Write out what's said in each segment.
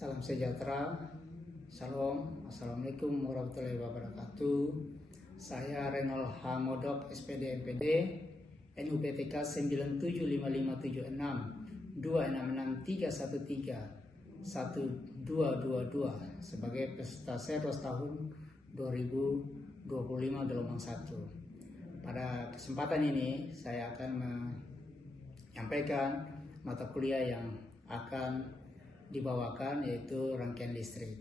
Salam sejahtera, Shalom, Assalamualaikum warahmatullahi wabarakatuh. Saya Renol H. Modok, SPD MPD, NUPTK 975576 266 313 1222 sebagai peserta Serlos tahun 2025 gelombang 1. Pada kesempatan ini saya akan menyampaikan mata kuliah yang akan dibawakan, yaitu rangkaian listrik.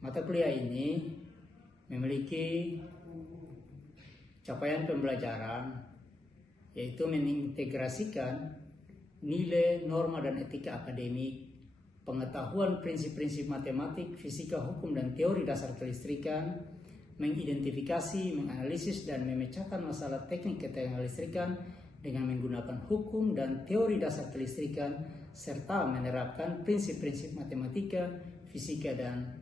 Mata kuliah ini memiliki capaian pembelajaran, yaitu mengintegrasikan nilai, norma, dan etika akademik, pengetahuan prinsip-prinsip matematik, fisika, hukum, dan teori dasar kelistrikan, mengidentifikasi, menganalisis, dan memecahkan masalah teknik ketegangan dengan menggunakan hukum dan teori dasar kelistrikan, serta menerapkan prinsip-prinsip matematika, fisika, dan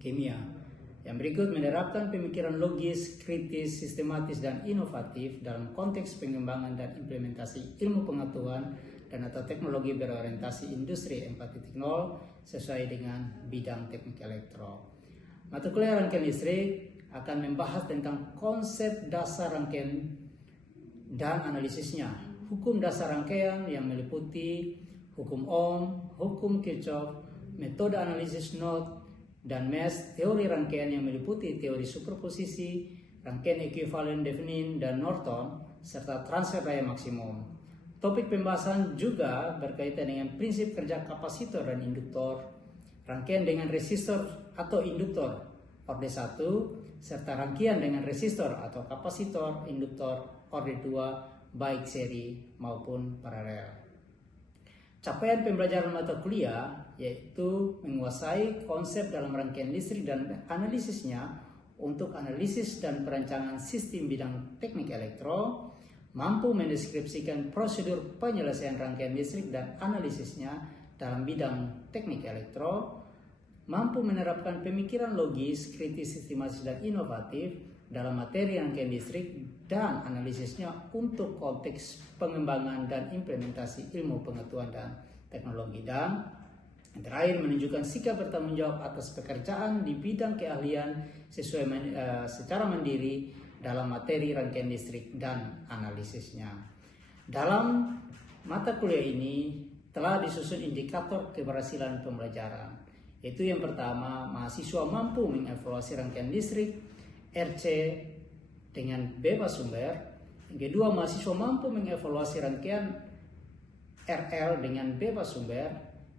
kimia. Yang berikut menerapkan pemikiran logis, kritis, sistematis, dan inovatif dalam konteks pengembangan dan implementasi ilmu pengetahuan dan atau teknologi berorientasi industri 4.0 sesuai dengan bidang teknik elektro. Mata kuliah rangkaian listrik akan membahas tentang konsep dasar rangkaian dan analisisnya, hukum dasar rangkaian yang meliputi hukum Ohm, hukum Kirchhoff, metode analisis Knott dan Mesh, teori rangkaian yang meliputi teori superposisi, rangkaian ekuivalen Thevenin dan Norton, serta transfer daya maksimum. Topik pembahasan juga berkaitan dengan prinsip kerja kapasitor dan induktor, rangkaian dengan resistor atau induktor orde 1, serta rangkaian dengan resistor atau kapasitor induktor orde 2 baik seri maupun paralel. Capaian pembelajaran mata kuliah yaitu menguasai konsep dalam rangkaian listrik dan analisisnya untuk analisis dan perancangan sistem bidang teknik elektro, mampu mendeskripsikan prosedur penyelesaian rangkaian listrik dan analisisnya dalam bidang teknik elektro, mampu menerapkan pemikiran logis, kritis, sistematis, dan inovatif dalam materi rangkaian listrik dan analisisnya untuk konteks pengembangan dan implementasi ilmu pengetahuan dan teknologi, dan yang terakhir menunjukkan sikap bertanggung jawab atas pekerjaan di bidang keahlian secara mandiri dalam materi rangkaian listrik dan analisisnya. Dalam mata kuliah ini telah disusun indikator keberhasilan pembelajaran, yaitu yang pertama, mahasiswa mampu mengevaluasi rangkaian listrik RC dengan bebas sumber. Yang kedua, mahasiswa mampu mengevaluasi rangkaian RL dengan bebas sumber.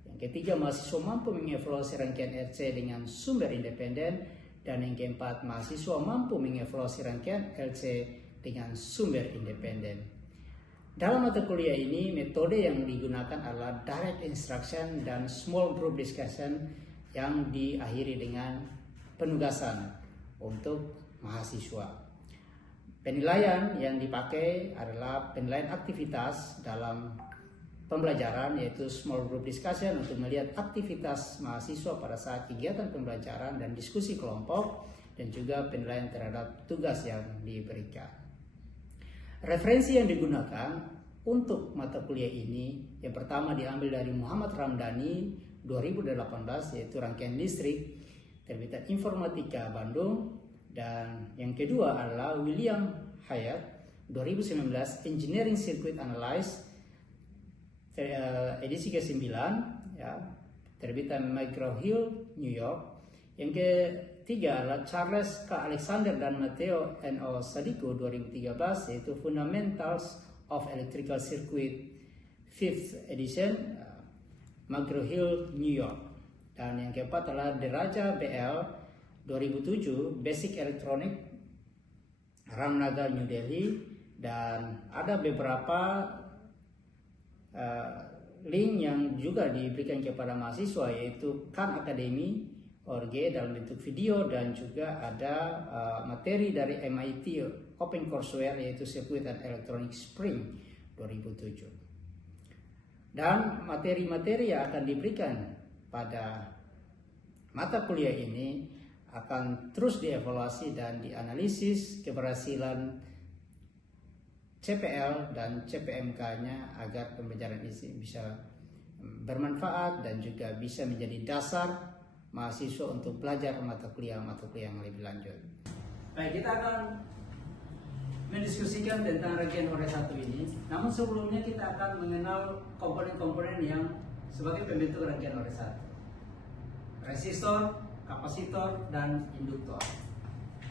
Yang ketiga, mahasiswa mampu mengevaluasi rangkaian RC dengan sumber independen. Dan yang keempat, mahasiswa mampu mengevaluasi rangkaian LC dengan sumber independen. Dalam mata kuliah ini, metode yang digunakan adalah direct instruction dan small group discussion yang diakhiri dengan penugasan untuk mahasiswa. Penilaian yang dipakai adalah penilaian aktivitas dalam pembelajaran, yaitu small group discussion untuk melihat aktivitas mahasiswa pada saat kegiatan pembelajaran dan diskusi kelompok, dan juga penilaian terhadap tugas yang diberikan. Referensi yang digunakan untuk mata kuliah ini yang pertama diambil dari Muhammad Ramdhani 2018, yaitu rangkaian listrik, terbitan Informatika Bandung. Dan yang kedua adalah William Hyatt 2019, Engineering Circuit Analysis, edisi ke-9, ya, terbitan McGraw-Hill, New York. Yang ketiga adalah Charles K. Alexander dan Matteo N.O. Sadiku 2013, yaitu Fundamentals of Electrical Circuit, 5th edition, McGraw-Hill, New York. Dan yang keempat adalah Deraja BL 2007, Basic Electronic, Ramnagar, New Delhi. Dan ada beberapa link yang juga diberikan kepada mahasiswa, yaitu Khan Academy ORG dalam bentuk video, dan juga ada materi dari MIT Open Courseware, yaitu Circuit and Electronic Spring 2007. Dan materi-materi yang akan diberikan pada mata kuliah ini akan terus dievaluasi dan dianalisis keberhasilan CPL dan CPMK-nya agar pembelajaran ini bisa bermanfaat dan juga bisa menjadi dasar mahasiswa untuk belajar mata kuliah yang lebih lanjut. Baik, kita akan mendiskusikan tentang rangkaian ORE 1 ini. Namun sebelumnya kita akan mengenal komponen-komponen yang sebagai pembentuk rangkaian ORE 1. Resistor, kapasitor, dan induktor.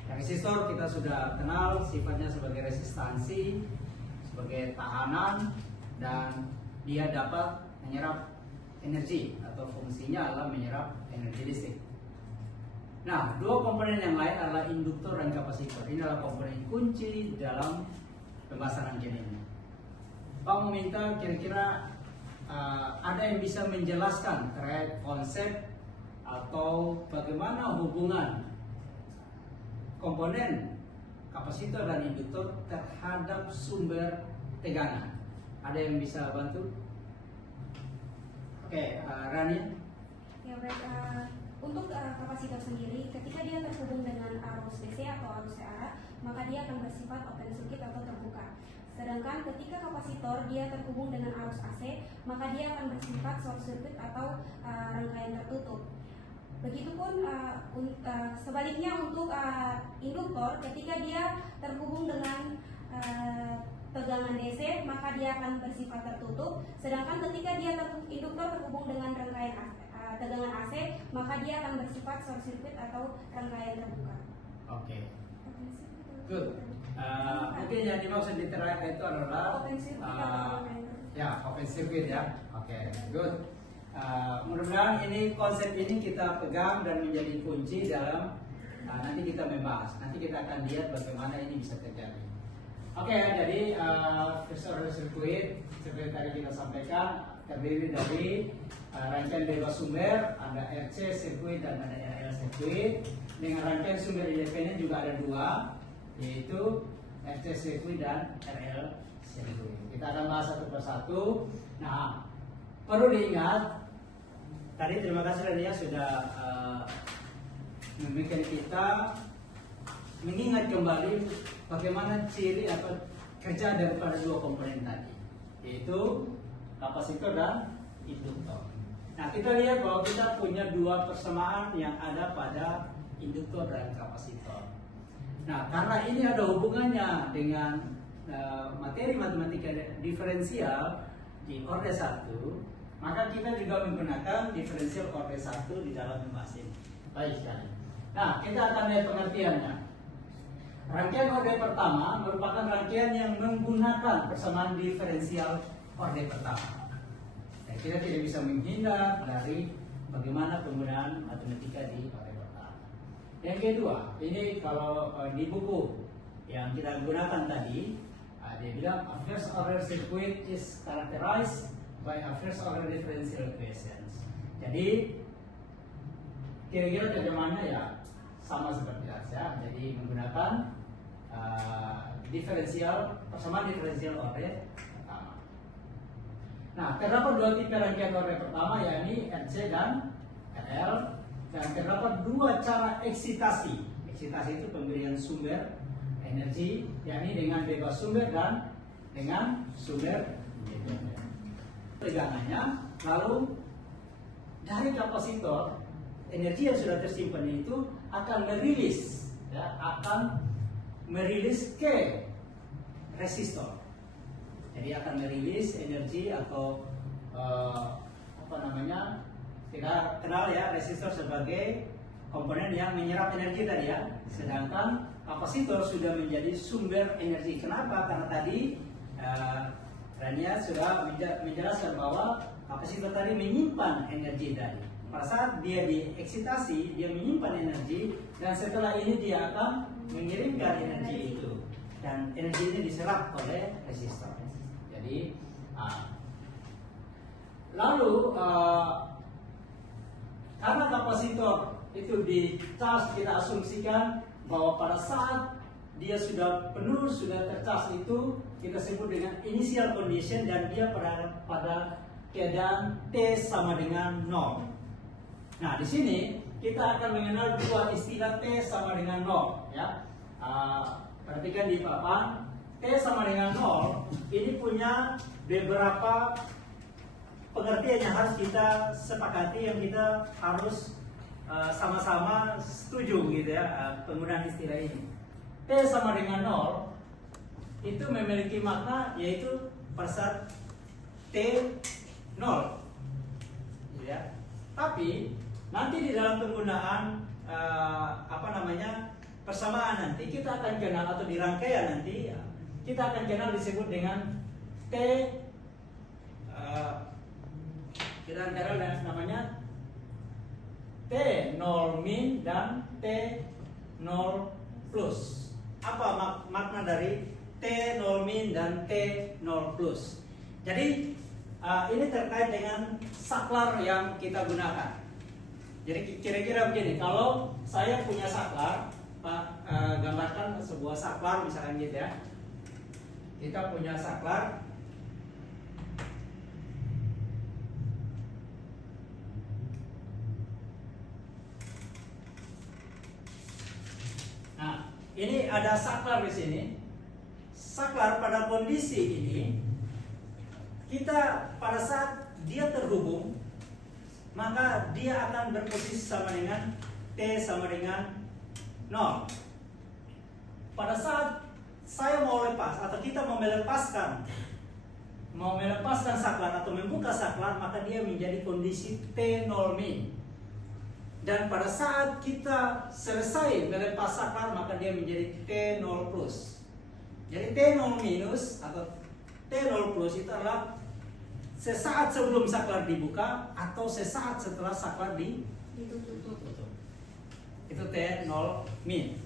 Resistor kita sudah kenal sifatnya sebagai resistansi, sebagai tahanan, dan dia dapat menyerap energi atau fungsinya adalah menyerap energi listrik. Nah, dua komponen yang lain adalah induktor dan kapasitor. Ini adalah komponen kunci dalam pembahasan rangkaian ini. Pak meminta kira-kira ada yang bisa menjelaskan terkait konsep atau bagaimana hubungan komponen kapasitor dan induktor terhadap sumber tegangan. Ada yang bisa bantu? Oke, Rani. Ya baik, untuk kapasitor sendiri, ketika dia terhubung dengan arus DC atau arus searah, maka dia akan bersifat open circuit atau terbuka. Sedangkan ketika kapasitor dia terhubung dengan arus AC, maka dia akan bersifat short circuit atau rangkaian tertutup. Begitupun sebaliknya untuk induktor, ketika dia terhubung dengan tegangan DC, maka dia akan bersifat tertutup. Sedangkan ketika dia induktor terhubung dengan rangkaian tegangan AC, maka dia akan bersifat short circuit atau rangkaian terbuka. Oke. Good. Mungkin yang dimaksud di terakhir itu adalah open circuit atau rangkaian terbuka. Ya, open circuit ya. Oke, good. Mudah-mudahan ini konsep ini kita pegang dan menjadi kunci dalam nanti kita membahas. Nanti kita akan lihat bagaimana ini bisa terjadi. Oke, jadi first order circuit seperti tadi kita sampaikan terdiri dari rangkaian bebas sumber, ada RC circuit dan ada RL circuit. Dengan rangkaian sumber independen juga ada dua, yaitu RC circuit dan RL circuit. Kita akan bahas satu persatu. Nah, perlu diingat tadi terima kasih Rania sudah memberikan kita mengingat kembali bagaimana ciri atau kerja daripada dua komponen tadi, yaitu kapasitor dan induktor. Nah, kita lihat bahwa kita punya dua persamaan yang ada pada induktor dan kapasitor. Nah, karena ini ada hubungannya dengan materi matematika diferensial di orde 1, maka kita juga menggunakan diferensial orde 1 di dalam membahas ini. Baik sekali. Nah, kita akan lihat pengertiannya. Rangkaian orde pertama merupakan rangkaian yang menggunakan persamaan diferensial orde pertama. Dan kita tidak bisa menghindar dari bagaimana penggunaan matematika di orde pertama. Yang kedua, ini kalau di buku yang kita gunakan tadi, dia bilang a first order circuit is characterized by a first order differential equations. Jadi kira-kira terjemahannya ya sama seperti Asia. Jadi menggunakan persamaan diferensial orde pertama. Nah, terdapat dua tipe rangkaian orde pertama, yakni RC dan RL, dan terdapat dua cara eksitasi. Eksitasi itu pemberian sumber energi, yakni dengan bebas sumber dan dengan sumber independen. Tegangannya, lalu dari kapasitor energi yang sudah tersimpan itu akan merilis ke resistor. Jadi akan merilis energi atau kita kenal ya resistor sebagai komponen yang menyerap energi tadi ya. Sedangkan kapasitor sudah menjadi sumber energi. Kenapa? Karena tadi Rania sudah menjelaskan bahwa kapasitor tadi menyimpan energi tadi. Pada saat dia dieksitasi, dia menyimpan energi, dan setelah ini dia akan mengirimkan energi itu, dan energi ini diserap oleh resistor. Jadi, lalu karena kapasitor itu di-charge, kita asumsikan bahwa pada saat dia sudah penuh, sudah tercas itu kita sebut dengan initial condition, dan dia pada keadaan T sama dengan 0. Nah, di sini kita akan mengenal dua istilah T sama dengan 0 ya. Perhatikan di papan, T sama dengan 0 ini punya beberapa pengertian yang harus kita sepakati, yang kita harus sama-sama setuju gitu ya, penggunaan istilah ini. T sama dengan 0 itu memiliki makna, yaitu pada saat T 0 gitu ya. Tapi nanti di dalam penggunaan persamaan nanti kita akan kenal, atau di rangkaian nanti kita akan kenal disebut dengan T, kita akan kenal dengan namanya T0 min dan T0 plus. Apa makna dari T0 min dan T0 plus? Jadi ini terkait dengan saklar yang kita gunakan. Jadi kira-kira begini, kalau saya punya saklar, Pak, gambarkan sebuah saklar misalkan gitu ya. Kita punya saklar. Nah, ini ada saklar di sini. Saklar pada kondisi ini, kita pada saat dia terhubung, maka dia akan berposisi sama dengan T sama dengan 0. Pada saat saya mau lepas atau kita mau melepaskan saklar atau membuka saklar, maka dia menjadi kondisi T0 min. Dan pada saat kita selesai melepas saklar, maka dia menjadi T0 plus. Jadi T0 minus atau T0 plus itu adalah sesaat sebelum saklar dibuka atau sesaat setelah saklar ditutup. Itu T0 min.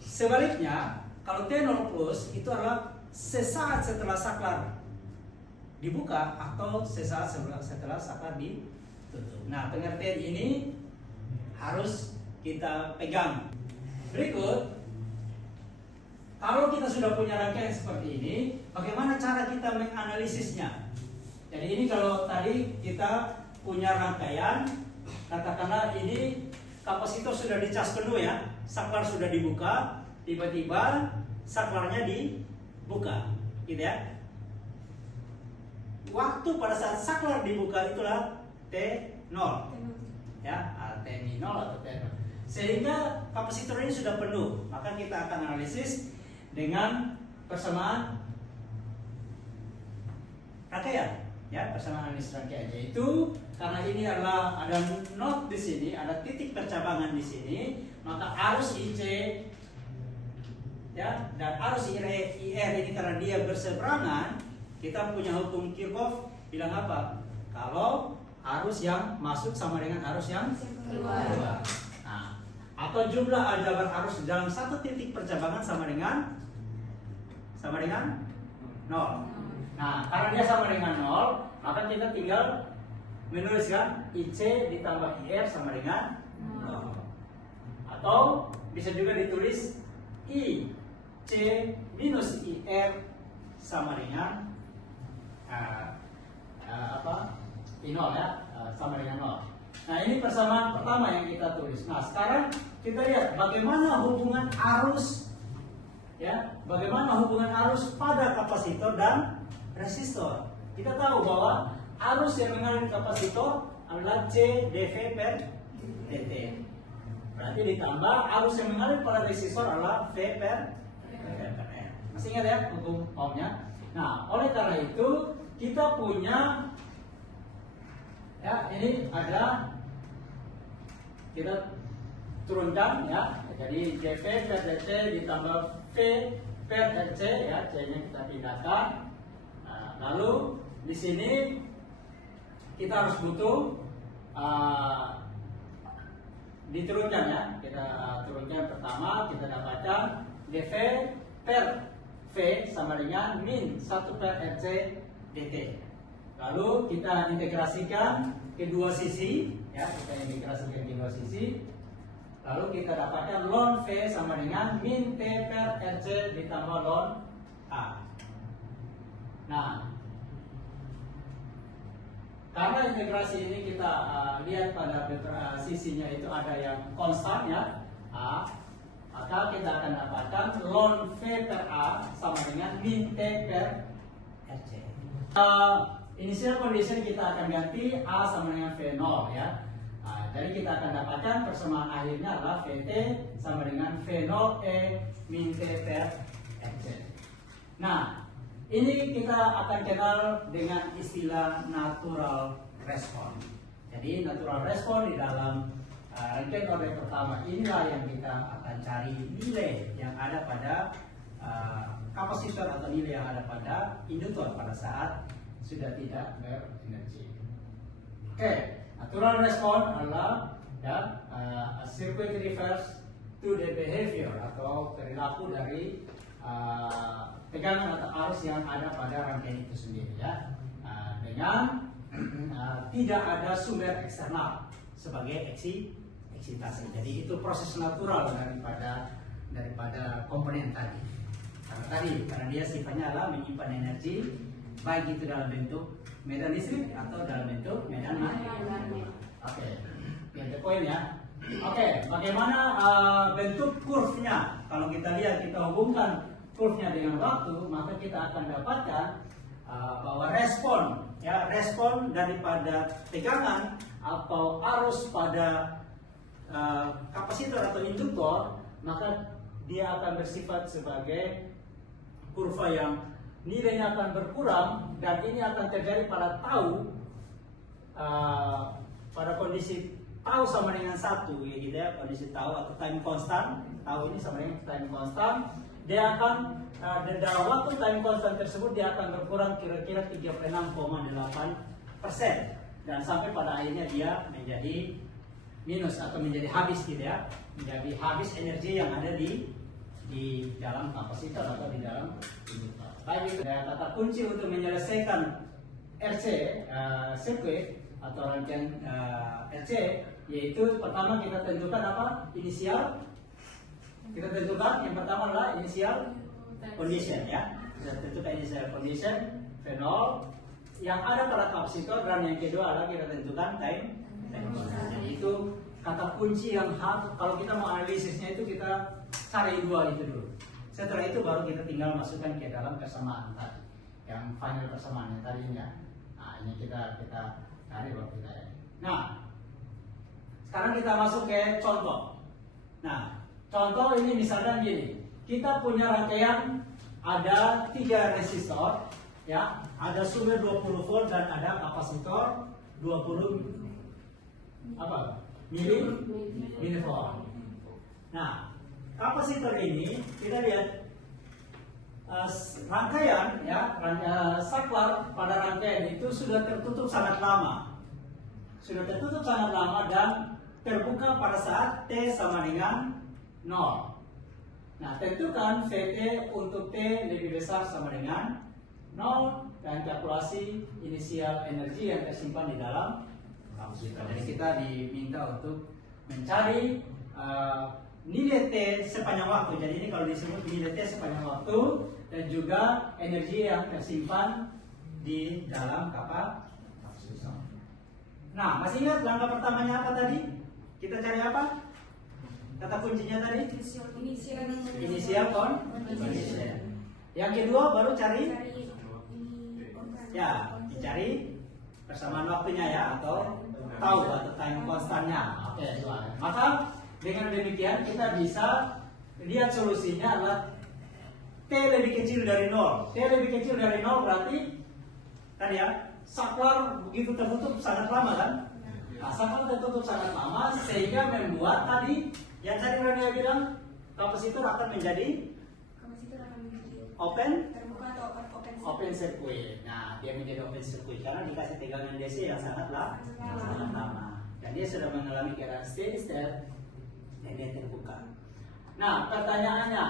Sebaliknya, kalau T0 plus itu adalah sesaat setelah saklar dibuka atau sesaat setelah saklar ditutup. Nah, pengertian ini harus kita pegang. Berikut, kalau kita sudah punya rangkaian seperti ini, bagaimana cara kita menganalisisnya? Jadi ini kalau tadi kita punya rangkaian, katakanlah ini kapasitor sudah dicas penuh ya, saklar sudah dibuka, tiba-tiba saklarnya dibuka, gitu ya. Waktu pada saat saklar dibuka itulah T0, ya, T0 atau T0. Sehingga kapasitor ini sudah penuh, maka kita akan analisis dengan persamaan rangkaian. Ya, persamaan analisis rangkaian, yaitu karena ini adalah ada not di sini, ada titik percabangan di sini, maka arus IC ya dan arus IR ini karena dia berseberangan, kita punya hukum Kirchhoff bilang apa? Kalau arus yang masuk sama dengan arus yang keluar. Nah, atau jumlah aljabar arus dalam satu titik percabangan sama dengan 0. Nah, karena dia sama dengan 0, maka kita tinggal menuliskan IC ditambah IR sama dengan 0. Atau bisa juga ditulis IC minus IR sama dengan I0 ya, sama dengan 0. Nah, ini persamaan pertama yang kita tulis. Nah, sekarang kita lihat bagaimana hubungan arus, ya, bagaimana hubungan arus pada kapasitor dan resistor. Kita tahu bahwa arus yang mengalir kapasitor adalah C dV per dt. Berarti ditambah arus yang mengalir pada resistor adalah V per R. Masih ingat ya hukum Ohmnya? Nah, oleh karena itu kita punya, ya, ini ada, kita turunkan ya. Jadi dV per dt ditambah V per RC, ya, C-nya kita pindahkan. Lalu di sini kita harus butuh diturunkan ya. Kita turunkan pertama, kita dapatkan dV per V sama dengan min 1 per RC dt. Lalu kita integrasikan kedua sisi ya, kita integrasikan kedua sisi. Lalu kita dapatkan ln V sama dengan min T per RC ditambah ln A. Nah, karena integrasi ini kita lihat pada sisinya itu ada yang konstan ya, A, maka kita akan dapatkan ln V per A sama dengan min T per RC. initial condition kita akan ganti A sama dengan V0 ya. Jadi kita akan dapatkan persamaan akhirnya adalah VT sama dengan V0E min T per Fc. Nah, ini kita akan kenal dengan istilah natural response. Jadi natural response di dalam rangkaian orbit pertama inilah yang kita akan cari nilai yang ada pada kapasitor atau nilai yang ada pada induktor pada saat sudah tidak berenergi. Oke, natural response adalah ya, a circuit refers to the behavior atau perilaku dari tegangan atau arus yang ada pada rangkaian itu sendiri ya, dengan tidak ada sumber eksternal sebagai eksitasi. Jadi itu proses natural daripada komponen tadi. Karena dia sifatnya adalah menyimpan energi baik itu dalam bentuk medan listrik atau dalam bentuk medan magnetik. Oke, yang poin ya. Oke, bagaimana bentuk kurvnya? Kalau kita lihat, kita hubungkan kurvnya dengan waktu, maka kita akan dapatkan bahwa respon daripada tegangan atau arus pada kapasitor atau induktor, maka dia akan bersifat sebagai kurva yang nilainya akan berkurang, dan ini akan terjadi pada tau, pada kondisi tau sama dengan 1 ya gitu ya, kondisi tau atau time constant. Tau ini sama dengan time constant. Dia akan dalam waktu time constant tersebut dia akan berkurang kira-kira 36,8%, dan sampai pada akhirnya dia menjadi minus atau menjadi habis gitu ya, menjadi habis energi yang ada di dalam kapasitor atau di dalam induktor. Baik, itu kata kunci untuk menyelesaikan RC sirkuit atau rangkaian RC, yaitu pertama kita tentukan apa? Inisial. Kita tentukan yang pertama adalah initial condition ya. Kita tentukan initial condition V0 yang ada pada kapasitor, dan yang kedua adalah kita tentukan time constant. Jadi itu kata kunci yang kalau kita mau analisisnya itu kita cari dua itu dulu. Setelah itu baru kita tinggal masukkan ke dalam persamaan tadi, yang final persamaan yang tadinya. Nah, ini kita cari baru kita ya. Nah, sekarang kita masuk ke contoh. Nah, contoh ini misalkan gini, kita punya rangkaian ada 3 resistor, ya, ada sumber 20 volt dan ada kapasitor 20 milivolt. Nah, kapasitor ini kita lihat rangkaian ya, saklar pada rangkaian itu sudah tertutup sangat lama, dan terbuka pada saat T sama dengan 0. Nah, tentukan VT untuk T lebih besar sama dengan 0 dan kalkulasi inisial energi yang tersimpan di dalam kapasitor. Jadi kita diminta untuk mencari nilai T sepanjang waktu. Jadi ini kalau disebut nilai T sepanjang waktu, dan juga energi yang tersimpan di dalam kapasitor. Nah, masih ingat langkah pertamanya apa tadi? Kita cari apa? Kata kuncinya tadi? Inisial condition. Yang kedua baru cari ya, dicari persamaan waktunya ya, atau tahu atau time constantnya. Oke, maka dengan demikian kita bisa lihat solusinya adalah T lebih kecil dari 0. T lebih kecil dari 0 berarti kan ya, saklar begitu tertutup sangat lama kan? Nah, saklar tertutup sangat lama sehingga membuat tadi yang tadi Rania bilang kapasitor akan menjadi open circuit. Nah, dia menjadi open circuit karena dikasih tegangan DC yang sangat lama, dan dia sudah mengalami keadaan steady state dan dia terbuka. Nah, pertanyaannya,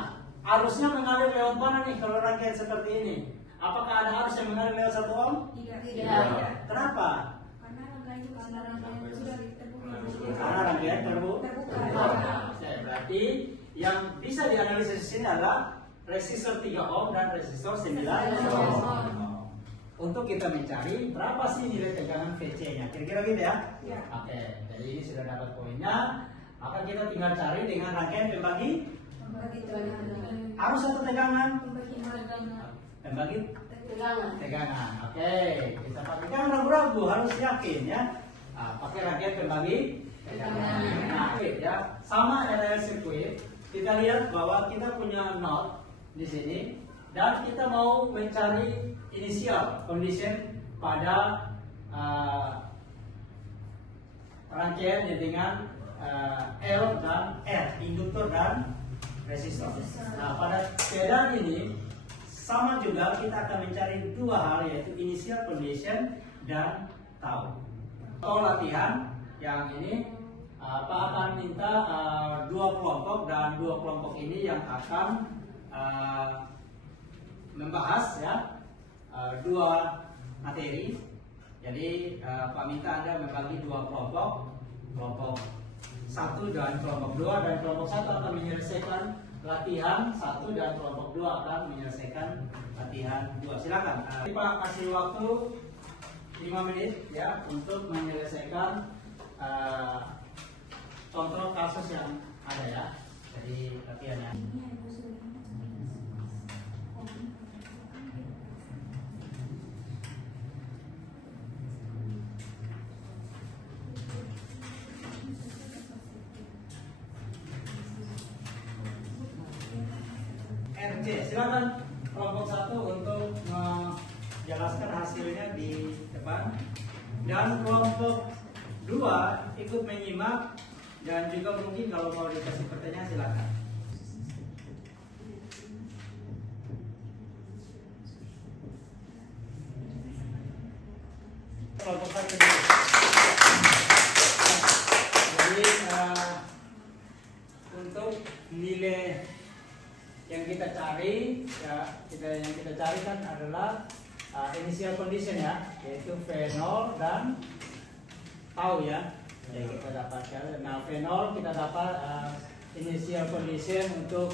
arusnya mengalir lewat mana nih kalau rangkaian seperti ini? Apakah ada arus yang mengalir lewat 1 ohm? Tidak. Kenapa? Karena rangkaian terbuka. Berarti yang bisa dianalisis di sini adalah resistor 3 ohm dan resistor 9 ohm. Untuk kita mencari berapa sih nilai tegangan VC-nya, kira-kira gitu ya? Ya. Oke, jadi ini sudah dapat poinnya. Maka kita tinggal cari dengan rangkaian pembagi arus atau tegangan? Pembagi Tegangan. Oke, kita pakai, jangan ragu-ragu, harus yakin ya. Pakai rangkaian pembagi tegangan. Nah, ya, sama RL sirkuit. Kita lihat bahwa kita punya knot di sini dan kita mau mencari initial condition pada rangkaian dengan L dan R, induktor dan resistor. Nah, pada keadaan ini sama juga kita akan mencari dua hal, yaitu initial condition dan tau. Atau latihan yang ini Pak akan minta dua kelompok, dan dua kelompok ini yang akan membahas ya dua materi. Jadi Pak minta Anda membagi dua kelompok, kelompok 1 dan kelompok 2, dan kelompok 1 akan menyelesaikan latihan 1 dan kelompok 2 akan menyelesaikan latihan 2. Silakan. Pak kasih waktu 5 menit ya untuk menyelesaikan contoh kasus yang ada ya. Jadi latihannya. RC, silakan kelompok 1 untuk menjelaskan hasilnya di depan, dan kelompok 2 ikut menyimak, dan juga mungkin kalau mau dikasih pertanyaan silakan. Kelompok 1 dulu. Jadi untuk nilai yang kita cari ya, yang kita cari kan adalah initial condition ya, yaitu V0 dan tau ya. Jadi kita dapatkan, nah V0 kita dapat initial condition, untuk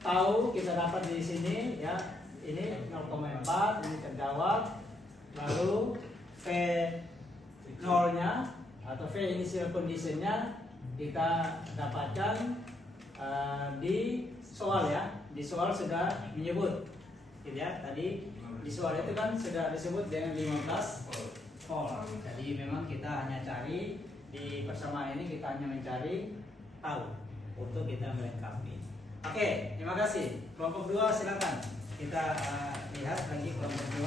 tau kita dapat di sini ya, ini 0,4, ini terjawab. Lalu V0 nya atau V initial condition-nya kita dapatkan di soal ya. Di soal sudah menyebut gitu ya, tadi di soal itu kan sudah disebut dengan 15 volt. Jadi memang kita hanya cari di persamaan ini, kita hanya mencari tahu untuk kita melengkapi. Oke, terima kasih. Kelompok 2 silakan. Kita lihat lagi kelompok 2.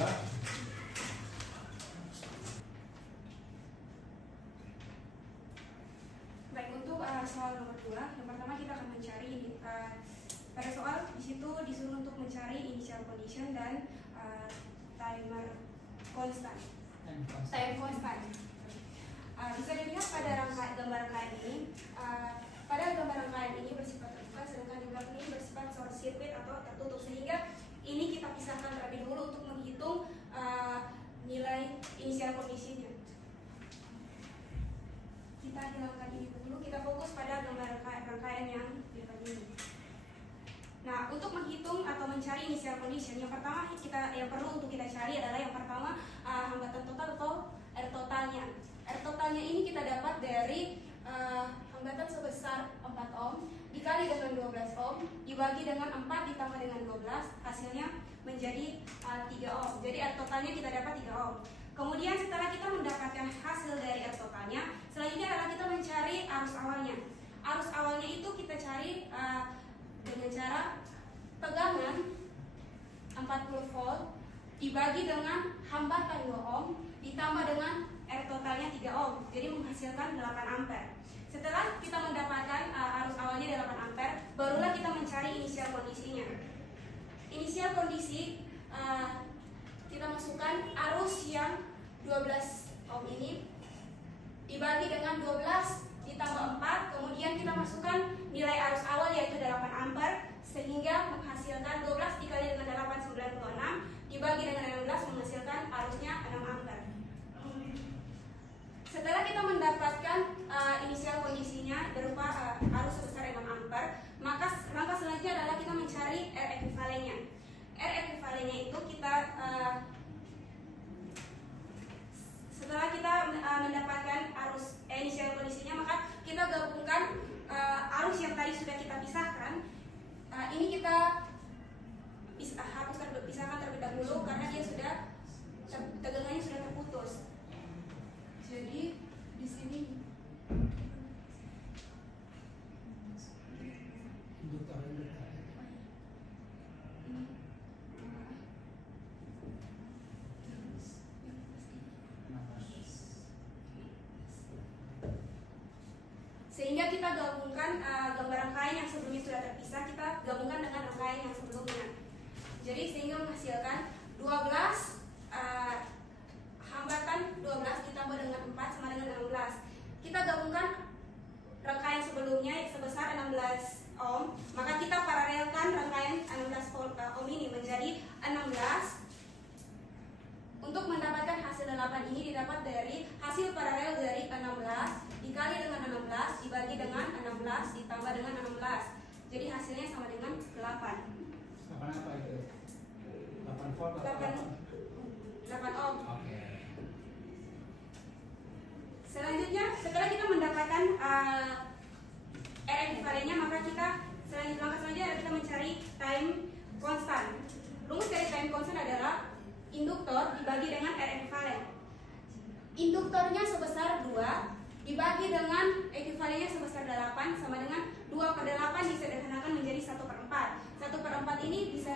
Baik, untuk soal nomor 2, yang pertama kita akan mencari pada soal di situ disuruh untuk mencari initial condition dan timer constant. Time constant. Bisa dilihat pada gambar rangkaian ini. Pada gambar rangkaian ini bersifat terbuka, sedangkan gambar ini bersifat short circuit atau tertutup, sehingga ini kita pisahkan terlebih dahulu untuk menghitung nilai initial condition-nya. Kita hilangkan ini dulu, kita fokus pada gambar rangkaian yang di depan ini. Nah, untuk menghitung atau mencari initial condition, yang pertama yang perlu untuk kita cari adalah yang pertama hambatan total atau R totalnya. R totalnya ini kita dapat dari hambatan sebesar 4 ohm dikali dengan 12 ohm dibagi dengan 4 ditambah dengan 12, hasilnya menjadi 3 ohm. Jadi R totalnya kita dapat 3 ohm. Kemudian setelah kita mendapatkan hasil dari R totalnya, selanjutnya adalah kita mencari arus awalnya. Arus awalnya itu kita cari dengan cara tegangan 40 volt dibagi dengan hambatan 2 ohm ditambah dengan R totalnya 3 ohm, jadi menghasilkan 8 ampere. Setelah kita mendapatkan arus awalnya 8 ampere, barulah kita mencari inisial kondisinya. Inisial kondisi kita masukkan arus yang 12 ohm ini dibagi dengan 12 ditambah 4, kemudian kita masukkan nilai arus awal yaitu 8 ampere, sehingga menghasilkan 12 dikali dengan 8, 96 dibagi dengan 16 menghasilkan arusnya 6 ampere. Setelah kita mendapatkan inisial kondisinya berupa arus sebesar 6 ampere, maka langkah selanjutnya adalah kita mencari R ekuivalennya. R ekuivalennya itu kita setelah kita mendapatkan arus inisial kondisinya, maka kita gabungkan arus yang tadi sudah kita pisahkan. Ini kita harus pisahkan terlebih dahulu karena dia sudah sehingga kita gabungkan gambar rangkaian yang sebelumnya sudah terpisah, kita gabungkan dengan rangkaian yang sebelumnya. Jadi sehingga menghasilkan 12 hambatan 12 ditambah dengan 4 sama dengan 16. Kita gabungkan rangkaian sebelumnya sebesar 16 ohm, maka kita paralelkan rangkaian 16 ohm ini menjadi 16. Untuk mendapatkan hasil 8 ini didapat dari hasil paralel dari 16 dikali dengan 16 dibagi dengan 16 ditambah dengan 16. Jadi hasilnya sama dengan 8. 8 apa itu? 8 volt atau 8 ohm. Oke. Selanjutnya, setelah kita mendapatkan R ekivalennya, maka kita langkah selanjutnya kita mencari time constant. Rumus dari time constant adalah induktor dibagi dengan R ekivalen. Induktornya sebesar 2 dibagi dengan ekivalennya sebesar 8 sama dengan 2/8 disederhanakan menjadi 1/4. 1/4 ini bisa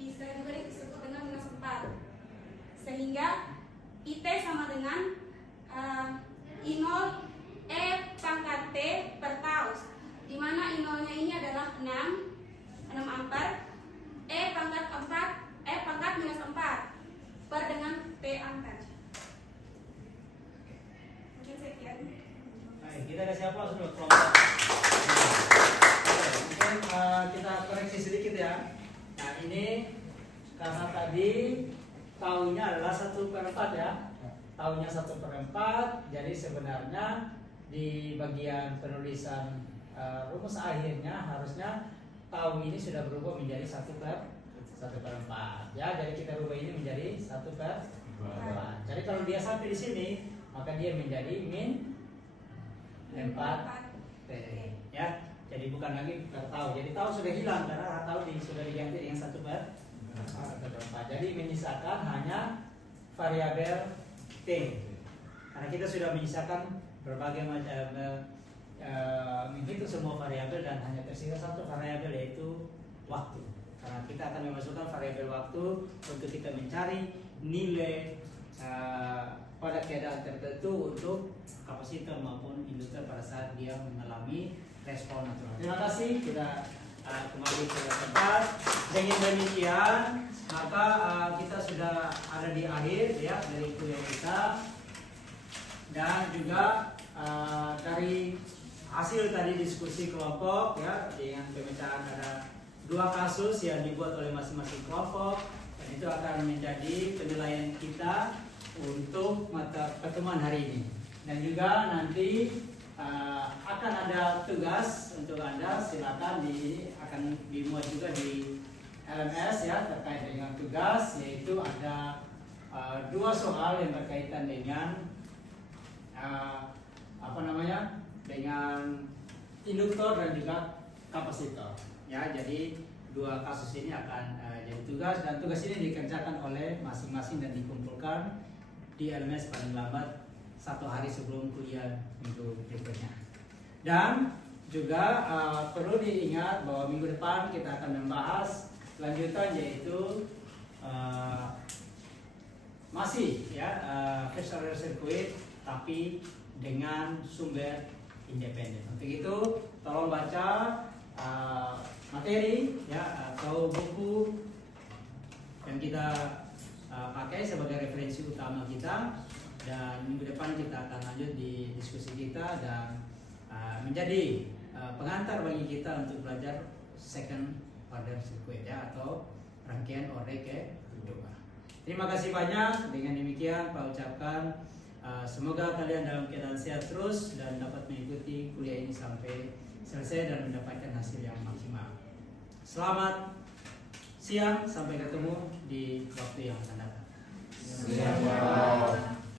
juga disebut dengan minus 4. Sehingga IT sama dengan I0 E pangkat T per taus, di mana I0 nya ini adalah 6 ampere, E pangkat minus 4 per dengan T ampere. Mungkin sekian. Baik, kita kasih aplaus dulu kelompok. Mungkin kita koreksi sedikit ya. Nah ini karena tadi tahunnya adalah 1/4 ya. Tahunnya 1/4, jadi sebenarnya di bagian penulisan rumus akhirnya harusnya tahun ini sudah berubah menjadi 1/4 ya. Jadi kita rubah ini menjadi 1/4. Jadi kalau dia sampai di sini maka dia menjadi min 4T ya. Jadi bukan lagi per tahun. Jadi tahun sudah hilang karena tahun sudah diganti dengan 1/4. Jadi menyisakan hanya variabel T. Karena kita sudah menyisakan berbagai macam menghitung semua variabel dan hanya tersisa satu variabel yaitu waktu. Karena kita akan memasukkan variabel waktu untuk kita mencari nilai pada keadaan tertentu untuk kapasitor maupun induktor pada saat dia mengalami respon natural. Terima kasih. Kita kembali ke tempat. Dengan demikian maka kita sudah ada di akhir ya dari kuliah kita, dan juga dari hasil tadi diskusi kelompok ya, dengan pemecahan ada 2 kasus yang dibuat oleh masing-masing kelompok, dan itu akan menjadi penilaian kita untuk mata pertemuan hari ini. Dan juga nanti akan ada tugas untuk Anda, silakan akan dimuat juga di LMS ya terkait dengan tugas, yaitu ada 2 soal yang berkaitan dengan dengan induktor dan juga kapasitor ya. Jadi 2 kasus ini akan jadi tugas, dan tugas ini dikerjakan oleh masing-masing dan dikumpulkan di LMS paling lambat 1 hari sebelum kuliah minggu berikutnya. Dan juga perlu diingat bahwa minggu depan kita akan membahas lanjutan, yaitu masih ya first order circuit tapi dengan sumber independen. Untuk itu tolong baca materi ya atau buku yang kita pakai sebagai referensi utama kita, dan minggu depan kita akan lanjut di diskusi kita dan menjadi pengantar bagi kita untuk belajar second order circuit ya, atau rangkaian order kedua. Terima kasih banyak. Dengan demikian Pak ucapkan semoga kalian dalam keadaan sehat terus dan dapat mengikuti kuliah ini sampai selesai dan mendapatkan hasil yang maksimal. Selamat siang, sampai ketemu di waktu yang akan datang. Siap.